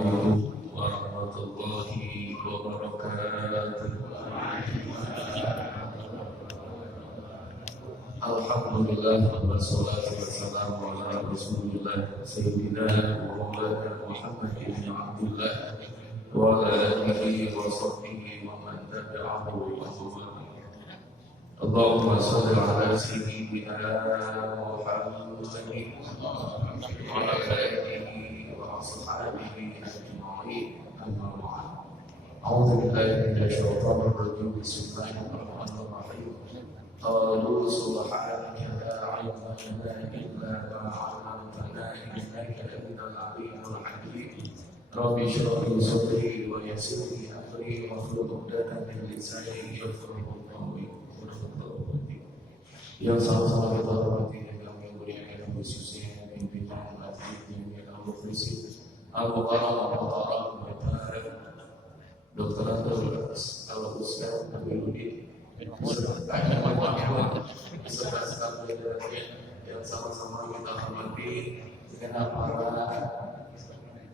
warahmatullahi wabarakatuh. Alhamdulillah wassalatu wassalamu ala Rasulillah Sayyidina Maulana Muhammad ibn Abdullah wa ala alihi wa sahbihi wa man tabi'ahu wa ihsana. Allahumma shalli ala sayyidina Muhammadin wa ala alihi wa ashabihi ajma'in. Amma ba'd. A'udzu billahi minasy syaithanir rajim. Bismillahirrahmanirrahim. Qalu subhanaka la ilma lana illa ma 'allamtana innaka antal 'alimul hakim. Rabbi shrah li sadri wa yassir li amri wahlul 'uqdatam min lisani yafqahu qawli. Yang sama-sama kita hormati dan kami muliakan khususnya pimpinan masjid yang Allah berisi Al-Mukarram Al-Mukarram Dr. Al-Ustaz Nabiluddin beserta staf yang sama-sama kita hormati dengan para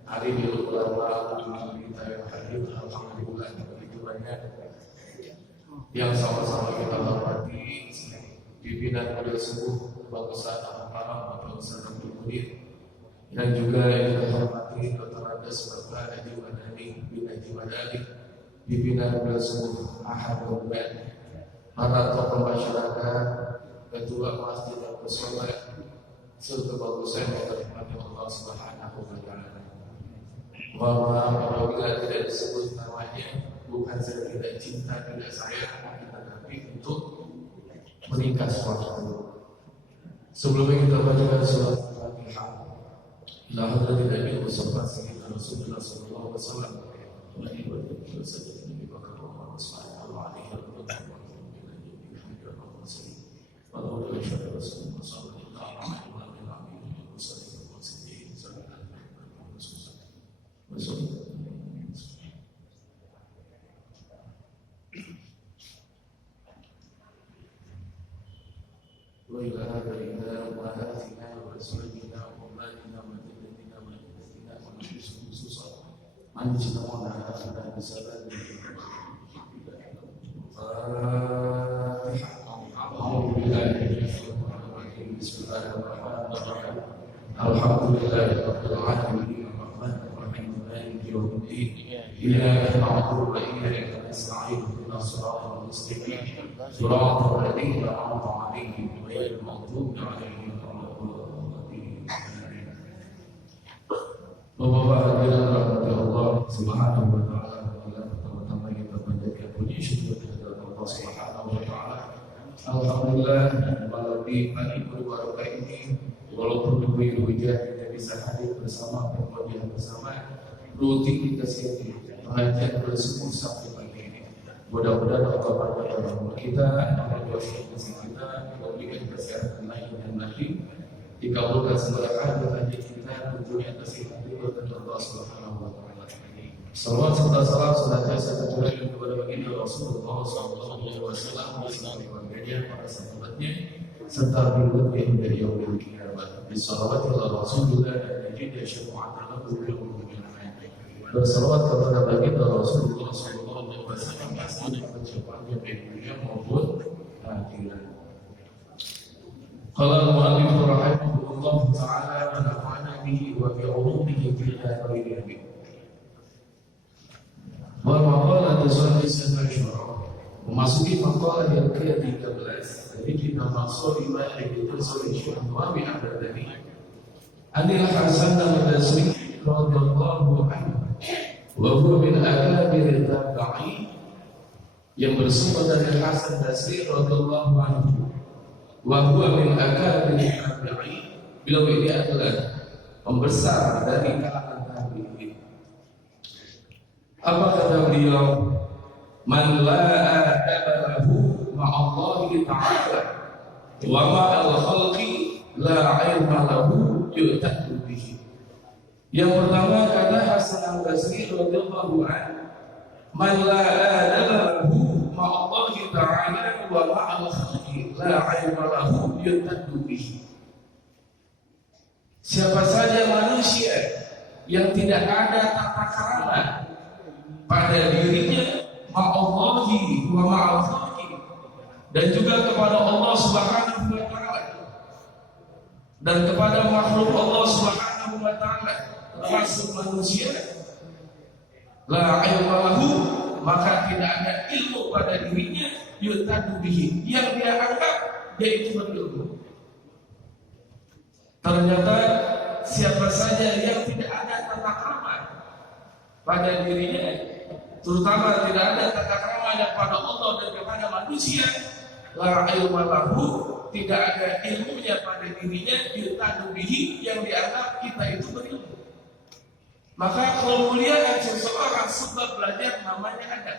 alim ulama kita yang hadir. Alhamdulillah begitu banyak yang sama-sama kita hormati pimpinan Majelis Subuh Bagusan Al-Mukarram atau Ustaz Nabiluddin, dan juga yang kita hormati Dr. Andes Bapak Haji Madani bin Haji Madani, pimpinan Majelis Subuh Ahad Muhammad, para tokoh masyarakat, ketua masjid dan pesona, serta bagusan yang terhormat Allah Subhanahu wa Ta'ala. Mohon maaf apabila tidak disebut namanya, bukan saya tidak cinta, tidak sayang, tapi untuk meningkat waktu. Sebelumnya kita bacakan surat Al-Fatihah. La haula wala quwwata illa billah. Rasulullah sallallahu alaihi wasallam wa alihi wa sahbihi wa sallam. وإلى هذا الإله وآتنا ورسولنا وأمتنا وجدتنا وجدتنا ونحرس خصوصا عن اجتماعنا هذا بسبب الفاتحة. أعوذ بالله من الشيطان الرجيم. بسم الله الرحمن الرحيم. الحمد لله رب العالمين الرحمن الرحيم مالك يوم الدين. إياك نعبد وإياك نستعين اهدنا الصراط المستقيم صراط الذين أنعمت عليهم غير المغضوب عليهم ولا الضالين. Bapak-bapak hadirin rahmati Allah Subhanahu wa Ta'ala, pertama-tama kita panjatkan puji syukur kepada Allah Subhanahu wa Ta'ala. Alhamdulillah, malam di pagi berbarakah ini, walaupun diguyur hujan, kita bisa hadir bersama, berkumpul bersama, rutinitas ini pengajian bersemu sampai pagi ini. Mudah-mudahan Allah berkati rahmat kita, menguasai kita, memberikan kesehatan lahir dan batin, dikabulkan segala hajat kita, tujuan atas hati kepada Allah Subhanahu wa Ta'ala. Salawat serta salam senantiasa tercurahkan kepada baginda Rasulullah sallallahu alaihi wasallam, beserta keluarganya, para sahabatnya, serta pengikut hingga yaumil qiyamah. Bissalawati ala Rasulillah dan baginda syafaat lahu bil mu'minin. Bersalawat kepada baginda Rasulullah sallallahu alaihi wasallam, pasti dapat syafaatnya baik dunia maupun akhirat. Qala al-mu'allif rahimahullah ta'ala wa nafa'ana bihi wa bi 'ulumihi fil akhirin. Wa maqalah as-sadis al-ashara. Memasuki maqalah yang ke-13. Jadi kita masuk ibadah itu sebagai syekh Muhammad Abdani. Anil Hasan al-Basri radhiyallahu anhu wa huwa min akabir tabi'in, yang bersumber dari Hasan Basri radhiyallahu anhu, wa huwa min akabir tabi'in, beliau ini adalah pembesar dari kalangan tabi'in. Apa kata beliau? Man la adaba lahu ma'allahi ta'ala wa ma'al khalqi la ilma lahu yu'tadu bihi. Yang pertama kata Hasan al-Basri radhiyallahu anhu, man la adaba lahu ma'allahi ta'ala wa ma'al khalqi la ilma lahu yu'tadu bihi. Siapa saja manusia yang tidak ada tata krama pada dirinya, ma'allahi wa ma'al khalqi, dan juga kepada Allah Subhanahu wa taala dan kepada makhluk Allah Subhanahu wa taala termasuk manusia, la ilma lahu, maka tidak ada ilmu pada dirinya, yutadu bihi, yang dia anggap dia itu berilmu. Ternyata siapa saja yang tidak ada tata krama pada dirinya, terutama tidak ada tata krama kepada Allah dan kepada manusia, la ilma lahu, tidak ada ilmunya pada dirinya, yutadu bihi, yang dianggap kita itu berilmu. Maka kemuliaan seseorang sebab belajar namanya adab.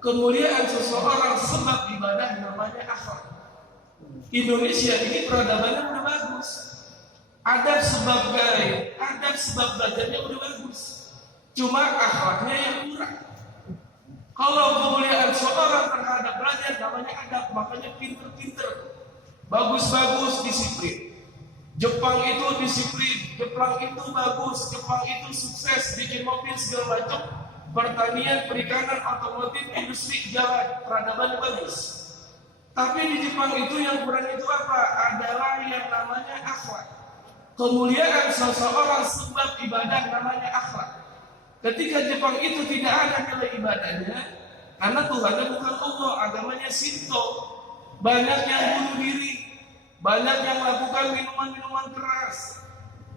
Kemuliaan seseorang sebab ibadah namanya akhlak. Indonesia ini peradabannya udah bagus. Adab sebab gaib, adab sebab belajarnya udah bagus. Cuma akhlaknya yang kurang. Kalau kemuliaan seorang terhadap belajar namanya adab, makanya pinter-pinter, bagus-bagus, disiplin. Jepang itu disiplin, Jepang itu bagus, Jepang itu sukses, bikin mobil segala macam, pertanian, perikanan, otomotif, industri jalan, peradaban bagus. Tapi di Jepang itu yang kurang itu apa? Adalah yang namanya akhlak. Kemuliaan seseorang sebab ibadah namanya akhlak. Ketika Jepang itu tidak ada nilai ibadahnya, karena Tuhannya bukan Allah, agamanya Shinto, banyak yang bunuh diri, banyak yang melakukan minuman-minuman keras,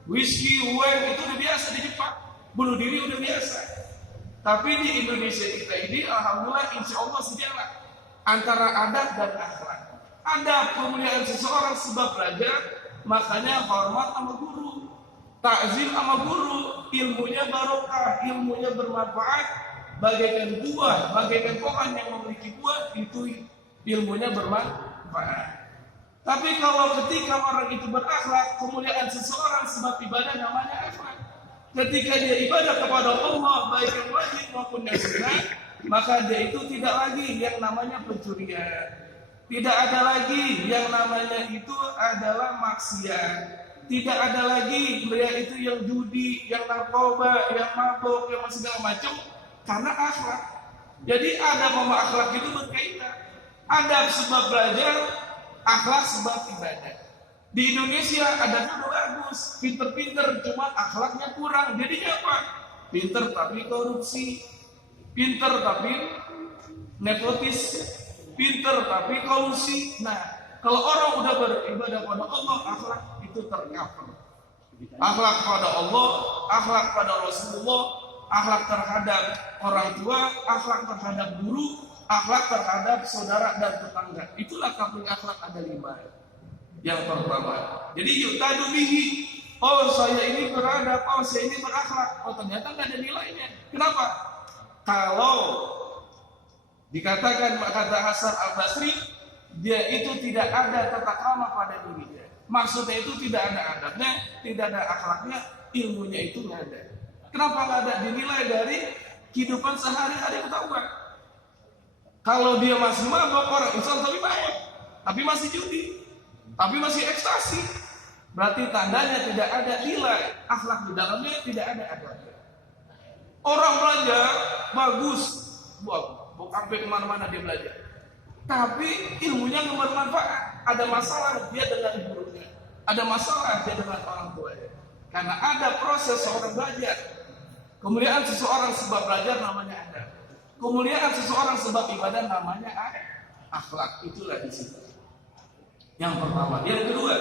whisky, wine, itu udah biasa di Jepang. Bunuh diri udah biasa. Tapi di Indonesia kita ini, alhamdulillah, insya Allah sejalan antara adab dan akhlak. Adab, kemuliaan seseorang sebab belajar, makanya hormat sama guru, takzim sama guru, ilmunya barokah, ilmunya bermanfaat, bagaikan buah, bagaikan pohon yang memiliki buah, itu ilmunya bermanfaat. Tapi kalau ketika orang itu berakhlak, kemuliaan seseorang sebab ibadah namanya akhlak. Ketika dia ibadah kepada Allah, baik yang wajib maupun yang sunnah, maka dia itu tidak lagi yang namanya pencurian. Tidak ada lagi yang namanya itu adalah maksiat. Tidak ada lagi dia itu yang judi, yang narkoba, yang mabuk, yang segala macam, karena akhlak. Jadi adab sama akhlak itu berkaitan. Adab sebab belajar, akhlak sebab ibadah. Di Indonesia adabnya udah bagus, pinter-pinter, cuma akhlaknya kurang. Jadinya apa? Pinter tapi korupsi, pinter tapi nepotis, pinter tapi kolusi. Nah, kalau orang udah beribadah pada Allah, akhlak itu tercover. Akhlak pada Allah, akhlak pada Rasulullah, akhlak terhadap orang tua, akhlak terhadap guru, akhlak terhadap saudara dan tetangga. Itulah kampung akhlak ada 5. Yang pertama, jadi yutadu bihi. Oh, saya ini beradab, oh saya ini berakhlak. Oh, ternyata nggak ada nilainya. Kenapa? Kalau dikatakan kata Hasan Al-Basri, dia itu tidak ada tata krama pada dirinya. Maksudnya itu tidak ada adabnya, tidak ada akhlaknya, ilmunya itu nggak ada. Kenapa nggak ada? Dinilai dari kehidupan sehari-hari ketahuan. Kalau dia masih mabok, orang Islam tapi mabok, tapi masih judi, tapi masih ekstasi, berarti tandanya tidak ada nilai akhlak di dalamnya, tidak ada adabnya. Orang belajar bagus, bukan sampai kemana-mana dia belajar, tapi ilmunya nggak bermanfaat. Ada masalah dia dengan gurunya, ada masalah dia dengan orang tuanya, karena ada proses seorang belajar. Kemuliaan seseorang sebab belajar namanya adab. Kemuliaan seseorang sebab ibadah namanya akhlak. Itulah di situ. Yang pertama. Yang kedua,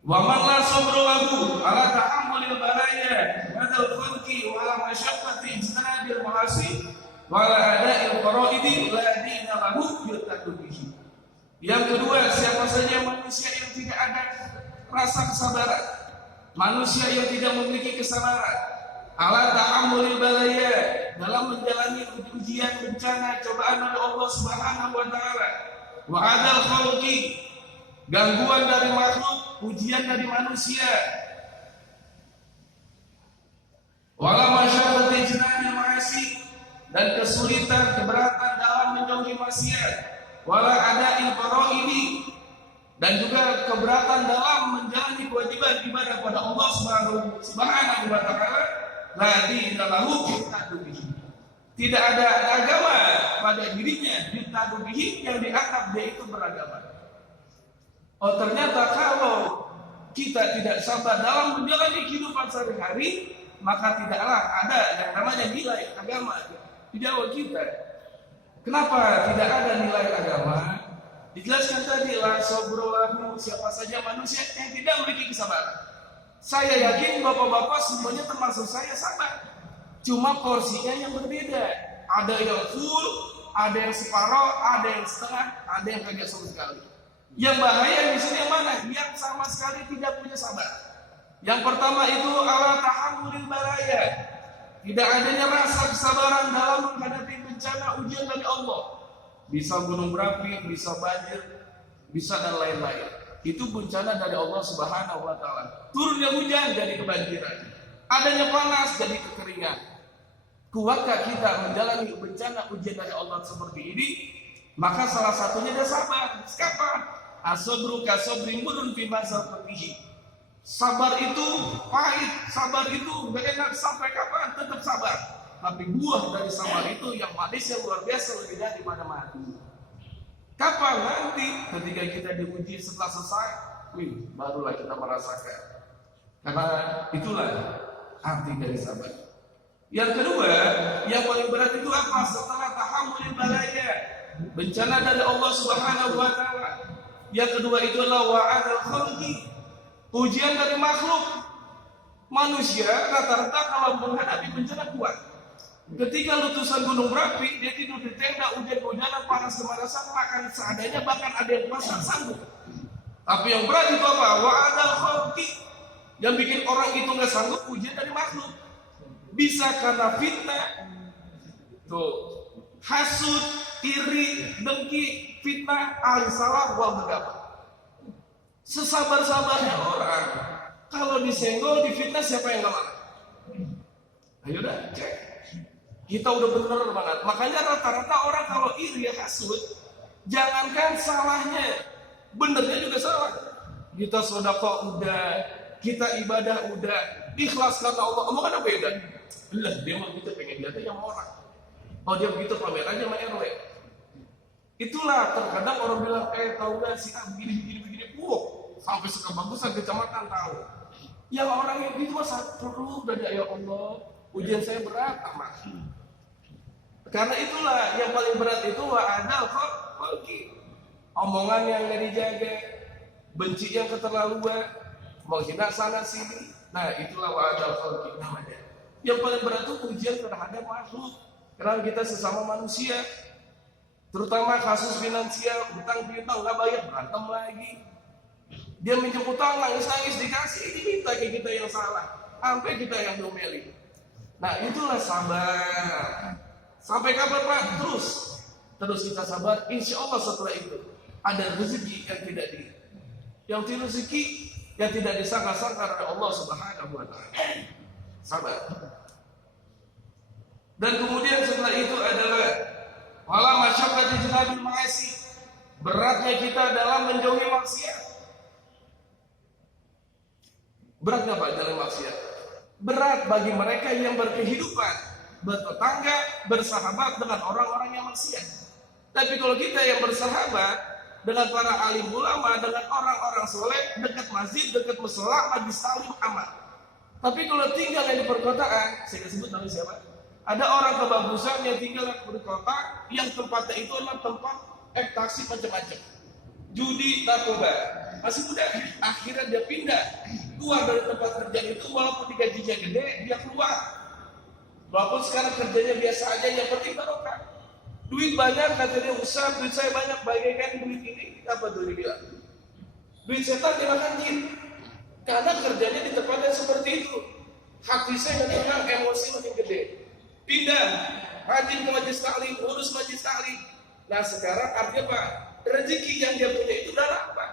wa man la sabra lahu ala ta'ammulil baraya badal khalqi wa ala masyaqqati ijtinabil ma'asi wa ala ada'il faraidi la dina lahu yutadu bihi. Yang kedua, siapa saja manusia yang tidak ada rasa kesabaran, manusia yang tidak memiliki kesabaran ala ta'ammulil baraya, dalam menjalani ujian, bencana, cobaan dari Allah Subhanahu wa taala, wa adal khalqi, gangguan dari makhluk, ujian dari manusia, wala masyaqqati ijtinabil ma'asi, dan kesulitan, keberatan dalam menjauhi maksiat, wala ada'il faraidi, dan juga keberatan dalam menjalani kewajiban ibadah pada Allah Subhanahu wa taala, la dina lahu bihi. Tidak ada agama pada dirinya bihi yang dianggap dia itu beragama. Oh, ternyata kalau kita tidak sabar dalam menjalani kehidupan sehari-hari, maka tidaklah ada yang namanya nilai agama di jiwa kita. Kenapa tidak ada nilai agama? Dijelaskan tadi, la sabrulahu, siapa saja manusia yang tidak memiliki kesabaran. Saya yakin bapak-bapak semuanya termasuk saya sabar. Cuma porsinya yang berbeda. Ada yang full, ada yang separoh, ada yang setengah, ada yang kagak sama sekali. Yang bahaya di sini yang mana? Yang sama sekali tidak punya sabar. Yang pertama itu ala tahammulil balaya. Tidak adanya rasa kesabaran dalam menghadapi bencana ujian dari Allah. Bisa gunung berapi, bisa banjir, bisa dan lain-lain. Itu bencana dari Allah Subhanahu wa taala. Turunnya hujan jadi kebanjiran. Adanya panas jadi kekeringan. Kuatkah kita menjalani bencana ujian dari Allah seperti ini? Maka salah satunya adalah sabar. Kapan? Asabru kasabri mudun fi masafatihi. Sabar itu pahit, sabar itu gak enak, sampai kapan tetap sabar. Tapi buah dari sabar itu yang manisnya luar biasa, lebih dari mati. Kapan? Nanti ketika kita diuji setelah selesai, barulah kita merasakan. Karena itulah arti dari sabar. Yang kedua, yang paling berat itu apa? Setelah tahammulil balaya, bencana dari Allah Subhanahu wa taala. Yang kedua itu adalah wa'adal khalqi, ujian dari makhluk. Manusia rata-rata kalau menghadapi bencana kuat. Ketika letusan gunung berapi, dia tidur di tenda, hujan-hujanan, panas kemanasan, makan seadanya, bahkan ada yang puasa sanggup. Tapi yang berat itu apa? Wa'adal khalqi, yang bikin orang itu nggak sanggup, ujian dari makhluk. Bisa karena fitnah, tuh, hasud, iri, dengki, fitnah, ahli salah, wal gegabah. Sesabar-sabarnya orang, kalau disenggol, difitnah, siapa yang nggak marah? Ayo dah, cek. Kita udah bener banget. Makanya rata-rata orang kalau iri, hasud, jangankan salahnya, benernya juga salah. Kita sedekah udah, kita ibadah udah, ikhlas karena Allah. Omongan apa beda? Lah, dia mah gitu pengen lihat aja sama orang. Oh, dia begitu pamer aja sama RW. Itulah terkadang orang bilang, tahu gak sih begini. Sampai sekebagusan kecamatan tahu. Yang orang yang gitu masa perlu udah ya Allah, ujian saya berat amat. Karena itulah yang paling berat itu wa'adal khalqi. Omongan yang nggak dijaga, benci yang keterlaluan, menghina sana sini. Nah, itulah wa'adal khalqi namanya. Yang paling berat itu ujian terhadap makhluk. Karena kita sesama manusia, terutama kasus finansial, hutang piutang nggak bayar, berantem lagi. Dia minjem utang, nangis-nangis dikasih, diminta ke kita yang salah, sampai kita yang domelin. Nah, itulah sabar. Sampai kapan Pak? Terus kita sabar. Insya Allah setelah itu ada rezeki yang tidak disangka-sangka oleh Allah Subhanahu wa taala. Sabar. Dan kemudian setelah itu adalah wala masyaqqati jinabil ma'asi. Beratnya kita dalam menjauhi maksiat. Berat nggak Pak dalam maksiat? Berat bagi mereka yang berkehidupan, bertetangga, bersahabat dengan orang-orang yang maksiat. Tapi kalau kita yang bersahabat dengan para alim ulama, dengan orang-orang soleh, dekat masjid, dekat mushola, majlis taklim, aman. Tapi kalau tinggal di perkotaan, saya sebut nama siapa? Ada orang kebagusan yang tinggal di kota, yang tempatnya itu adalah tempat taksi macam-macam, judi, narkoba. Masih muda, akhirnya dia pindah keluar dari tempat kerja itu, walaupun digajinya gede, dia keluar. Walaupun sekarang kerjanya biasa aja, yang penting barokah. Duit banyak, katanya usah, duit saya banyak, bagaikan duit ini, apa tuh dia bilang? Duit setan dimakan jin. Karena kerjanya di tempat yang seperti itu. Hati saya tenang, emosi makin gede. Pindah, rajin ke majlis taklim, urus majlis taklim. Nah sekarang artinya Pak, rezeki yang dia punya itu darah apa?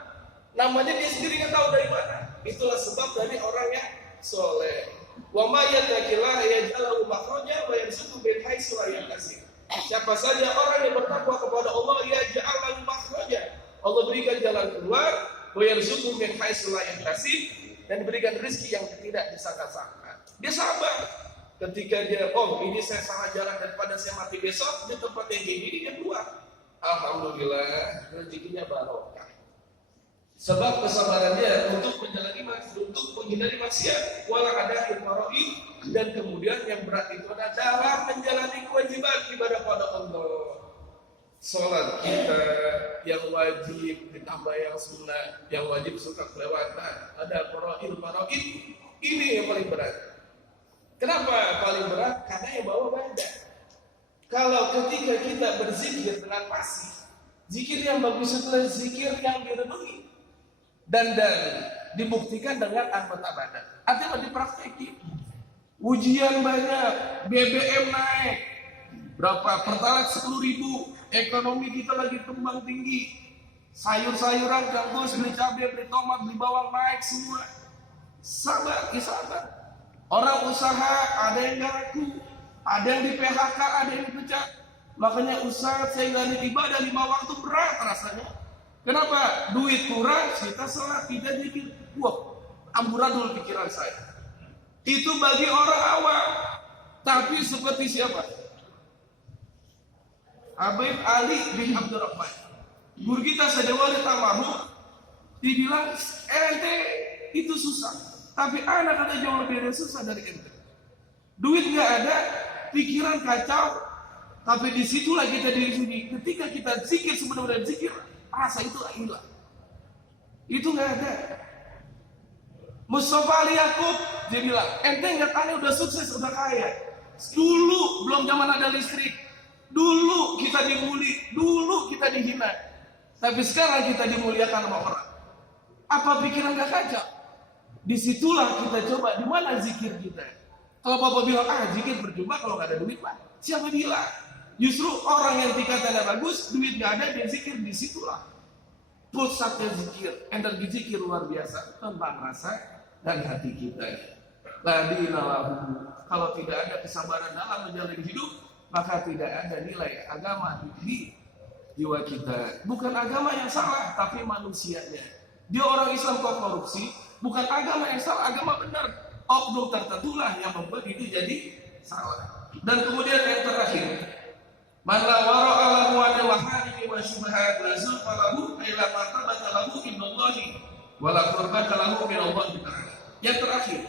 Namanya dia sendiri nggak tahu dari mana. Itulah sebab dari orang yang soleh. Wa may yattaqillaha yaj'al lahu makhraja wa yarzuqhu min haitsu la yahtasib. Siapa saja orang yang bertakwa kepada Allah, yaj'al lahu makhraja, Allah berikan jalan keluar wa yarzuqhu min haitsu la yahtasib, dan diberikan rezeki yang tidak disangka-sangka. Dia sabar. Ketika dia, oh ini saya salah jalan daripada saya mati besok di tempat yang kayak gini, dia keluar. Alhamdulillah rezekinya barokah. Sebab kesabarannya untuk menghindari maksiat, wala ada faraid, dan kemudian yang berat itu adalah dalam menjalani kewajiban ibadah pada Allah. Salat kita yang wajib ditambah yang sunnah, yang wajib suka kelewatan, ada faraid, ini yang paling berat. Kenapa paling berat? Karena yang bawa badan. Kalau ketika kita berzikir dengan pasif, zikir yang bagus adalah zikir yang direnungi dan dibuktikan dengan anggota badan. Artinya dipraktekin. Ujian banyak, BBM naik, berapa pertalite 10.000, ekonomi kita lagi tumbang tinggi, sayur-sayuran gabus, beli cabai, beli tomat, beli bawang naik semua. Sabar, sabar. Orang usaha ada yang gak laku, ada yang di PHK, ada yang dipecat. Makanya usaha saya nggak ibadah 5 waktu berat rasanya. Kenapa? Duit kurang, kita sholat tidak dikit. Wah, amburadul pikiran saya. Itu bagi orang awam. Tapi seperti siapa? Habib Ali bin Abdurrahman, guru kita Sadawali Tamahu, dibilang ente itu susah, tapi anak ada jauh lebih susah dari ente. Duit nggak ada, pikiran kacau, tapi disitulah kita diri sendiri. Ketika kita zikir sebenarnya zikir, rasa itu hilang. Itu nggak ada. Mustafa Ali Yaakob dia bilang, ente nggak tanya udah sukses, udah kaya. Dulu belum zaman ada listrik, dulu kita dibully, dulu kita dihina, tapi sekarang kita dimuliakan sama orang. Apa pikiran nggak kacau? Disitulah kita coba di mana zikir kita. Kalau bapak bilang zikir berjumpa kalau nggak ada duit pak, siapa bilang? Justru orang yang dikatakan bagus, duit nggak ada, dia zikir, disitulah pusatnya zikir, energi zikir luar biasa tentang rasa dan hati kita. Kalau tidak ada kesabaran dalam menjalani hidup, maka tidak ada nilai agama di jiwa kita. Bukan agama yang salah, tapi manusianya. Dia orang Islam kok korupsi, bukan agama yang salah, agama benar. Oknum tertentulah yang membuat itu jadi salah. Dan kemudian yang terakhir, man la wara'a lahu wa harimi wa syubhat la zulfa lahu illa martabata lahu indallahi wa la qurbata lahu min Allah ta'ala. Yang terakhir,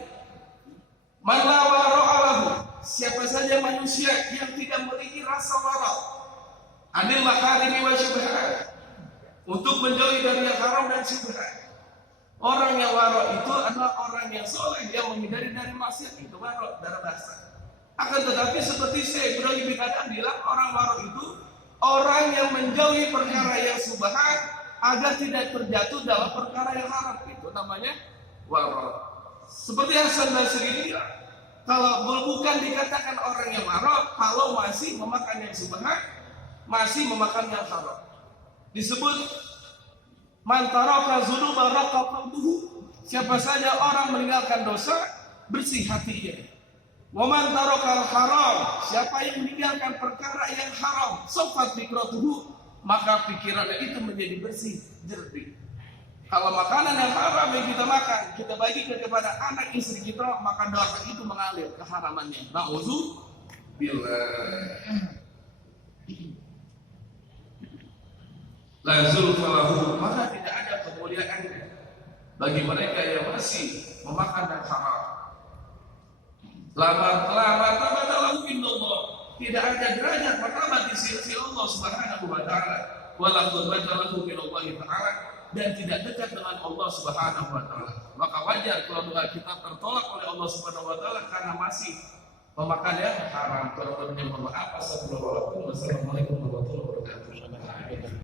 man la wara'a lahu, siapa saja manusia yang tidak memiliki rasa wara' anil maharimi wa syubhat, untuk menjauhi dari yang haram dan syubhat. Orang yang wara' itu adalah orang yang soleh, yang menghindari dari maksiat, itu wara' dalam bahasa. Akan tetapi seperti Syekh Ibrahim bin Adham bilang, orang wara' itu orang yang menjauhi perkara yang subhat agar tidak terjatuh dalam perkara yang haram. Itu namanya wara'. Seperti Hasan Basri bilang, kalau bukan dikatakan orang yang wara' kalau masih memakan yang subhat, masih memakan yang haram. Disebut man taraka dzunuba raqa qalbuhu, siapa saja orang meninggalkan dosa, bersih hatinya. Wa man taraka haram, siapa yang meninggalkan perkara yang haram, safat fikratuhu, maka pikirannya itu menjadi bersih, jernih. Kalau makanan yang haram yang kita makan, kita bagikan kepada anak istri kita, maka dosa itu mengalir ke haramannya. Na'udzubillah. La zulfa lahu, maka tidak ada kemuliaan bagi mereka yang masih memakan dan haram. Lama tabata indallah, tidak ada derajat martabat di sisi Allah Subhanahu wa taala, wala qurbata lahu min Allah taala, dan tidak dekat dengan Allah Subhanahu wa taala. Maka wajar kalau doa kita tertolak oleh Allah Subhanahu wa taala karena masih memakan yang haram. Kalau mohon maaf, assalamualaikum warahmatullahi wabarakatuh.